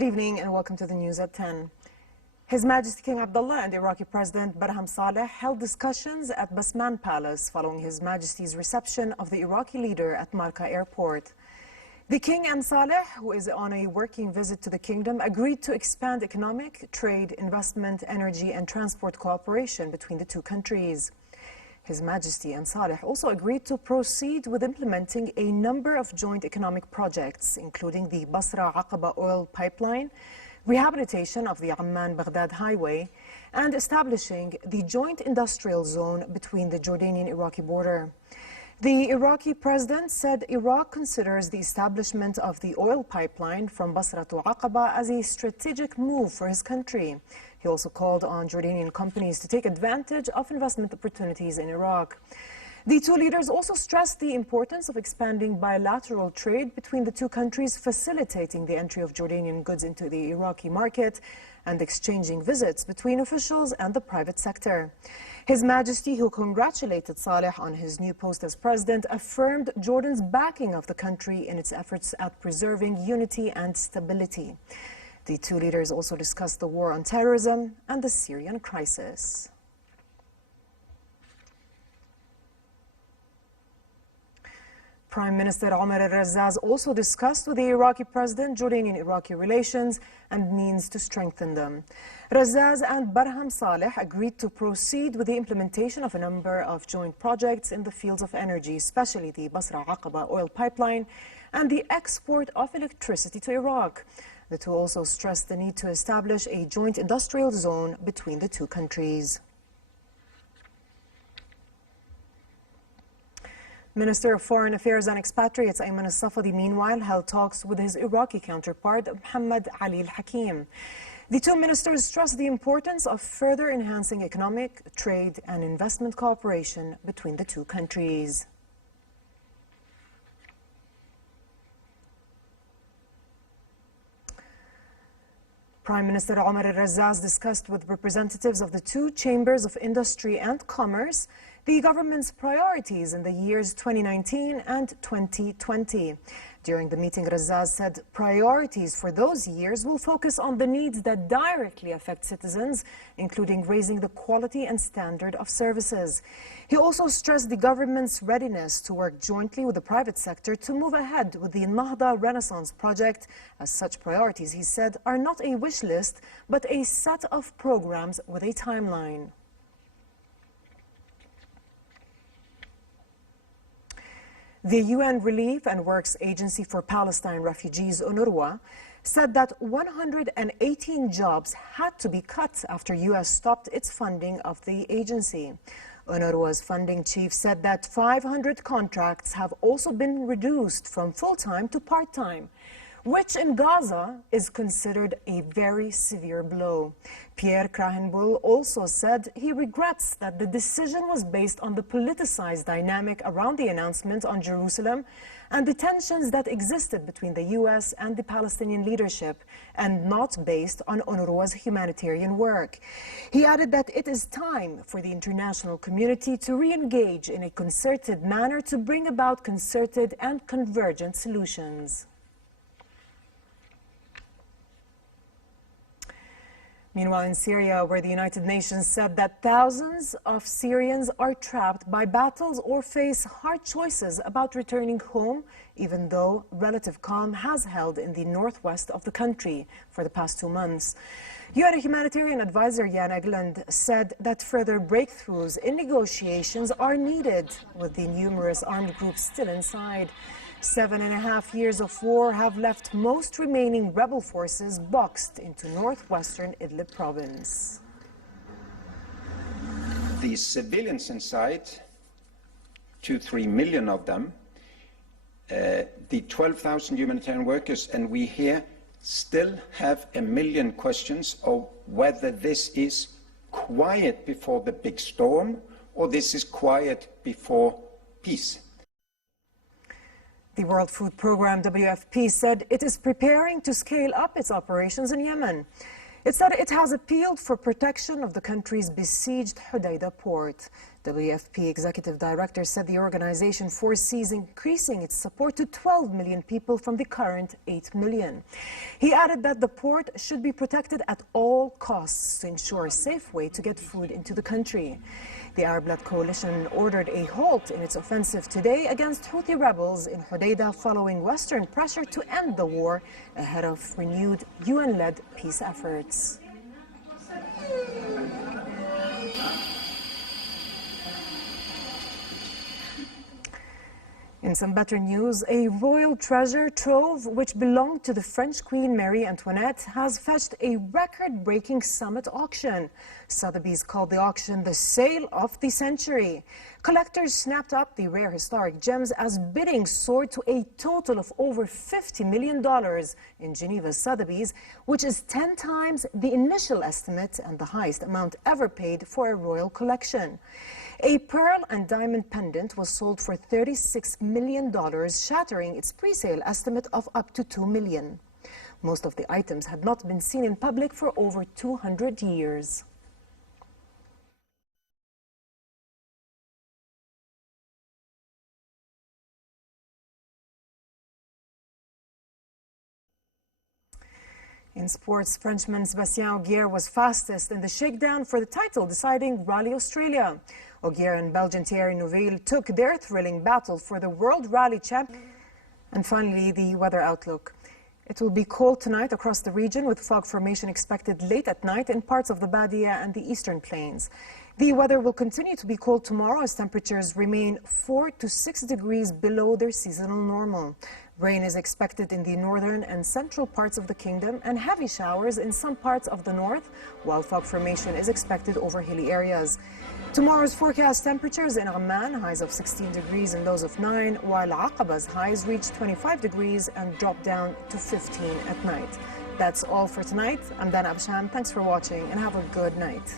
Good evening and welcome to the news at 10. His Majesty King Abdullah and Iraqi President Barham Saleh held discussions at Basman Palace following His Majesty's reception of the Iraqi leader at Marka Airport. The King and Saleh, who is on a working visit to the kingdom, agreed to expand economic, trade, investment, energy and transport cooperation between the two countries. His Majesty and Saleh also agreed to proceed with implementing a number of joint economic projects, including the Basra-Aqaba oil pipeline, rehabilitation of the Amman-Baghdad highway, and establishing the joint industrial zone between the Jordanian-Iraqi border. The Iraqi president said Iraq considers the establishment of the oil pipeline from Basra to Aqaba as a strategic move for his country. He also called on Jordanian companies to take advantage of investment opportunities in Iraq. The two leaders also stressed the importance of expanding bilateral trade between the two countries, facilitating the entry of Jordanian goods into the Iraqi market and exchanging visits between officials and the private sector. His Majesty, who congratulated Saleh on his new post as president, affirmed Jordan's backing of the country in its efforts at preserving unity and stability. The two leaders also discussed the war on terrorism and the Syrian crisis. Prime Minister Omar al-Razzaz also discussed with the Iraqi president Jordanian-Iraqi relations and means to strengthen them. Razzaz and Barham Saleh agreed to proceed with the implementation of a number of joint projects in the fields of energy, especially the Basra-Aqaba oil pipeline and the export of electricity to Iraq. The two also stressed the need to establish a joint industrial zone between the two countries. Minister of Foreign Affairs and Expatriates Ayman al-Safadi, meanwhile, held talks with his Iraqi counterpart, Mohammed Ali al-Hakim. The two ministers stressed the importance of further enhancing economic, trade and investment cooperation between the two countries. Prime Minister Omar al-Razzaz discussed with representatives of the two chambers of industry and commerce the government's priorities in the years 2019 and 2020. During the meeting, Razzaz said priorities for those years will focus on the needs that directly affect citizens, including raising the quality and standard of services. He also stressed the government's readiness to work jointly with the private sector to move ahead with the Nahda Renaissance project, as such priorities, he said, are not a wish list, but a set of programs with a timeline. The UN Relief and Works Agency for Palestine Refugees, UNRWA, said that 118 jobs had to be cut after U.S. stopped its funding of the agency. UNRWA's funding chief said that 500 contracts have also been reduced from full-time to part-time, which in Gaza is considered a very severe blow. Pierre Krahenbull also said he regrets that the decision was based on the politicized dynamic around the announcement on Jerusalem and the tensions that existed between the U.S. and the Palestinian leadership, and not based on UNRWA's humanitarian work. He added that it is time for the international community to re-engage in a concerted manner to bring about concerted and convergent solutions. Meanwhile, in Syria, where the United Nations said that thousands of Syrians are trapped by battles or face hard choices about returning home, even though relative calm has held in the northwest of the country for the past 2 months. UN humanitarian advisor Jan Egeland said that further breakthroughs in negotiations are needed, with the numerous armed groups still inside. 7.5 years of war have left most remaining rebel forces boxed into northwestern Idlib province. The civilians inside, 2-3 million of them, the 12,000 humanitarian workers, and we here still have a million questions of whether this is quiet before the big storm or this is quiet before peace. The World Food Programme, WFP, said it is preparing to scale up its operations in Yemen. It said it has appealed for protection of the country's besieged Hodeidah port. WFP Executive Director said the organization foresees increasing its support to 12 million people from the current 8 million. He added that the port should be protected at all costs to ensure a safe way to get food into the country. The Arab-led coalition ordered a halt in its offensive today against Houthi rebels in Hodeidah following Western pressure to end the war ahead of renewed UN-led peace efforts. In some better news, a royal treasure trove which belonged to the French Queen Marie Antoinette has fetched a record-breaking summit auction. Sotheby's called the auction the sale of the century. Collectors snapped up the rare historic gems as bidding soared to a total of over $50 million in Geneva's Sotheby's, which is 10 times the initial estimate and the highest amount ever paid for a royal collection. A pearl and diamond pendant was sold for $36 million, shattering its pre-sale estimate of up to $2 million. Most of the items had not been seen in public for over 200 years. In sports, Frenchman Sébastien Ogier was fastest in the shakedown for the title-deciding Rally Australia. Ogier and Belgian Thierry Neuville took their thrilling battle for the World Rally Champion. And finally, the weather outlook. It will be cold tonight across the region, with fog formation expected late at night in parts of the Badia and the eastern plains. The weather will continue to be cold tomorrow as temperatures remain 4 to 6 degrees below their seasonal normal. Rain is expected in the northern and central parts of the kingdom and heavy showers in some parts of the north, while fog formation is expected over hilly areas. Tomorrow's forecast temperatures in Amman, highs of 16 degrees and lows of 9, while Aqaba's highs reach 25 degrees and drop down to 15 at night. That's all for tonight. I'm Dana Absham. Thanks for watching and have a good night.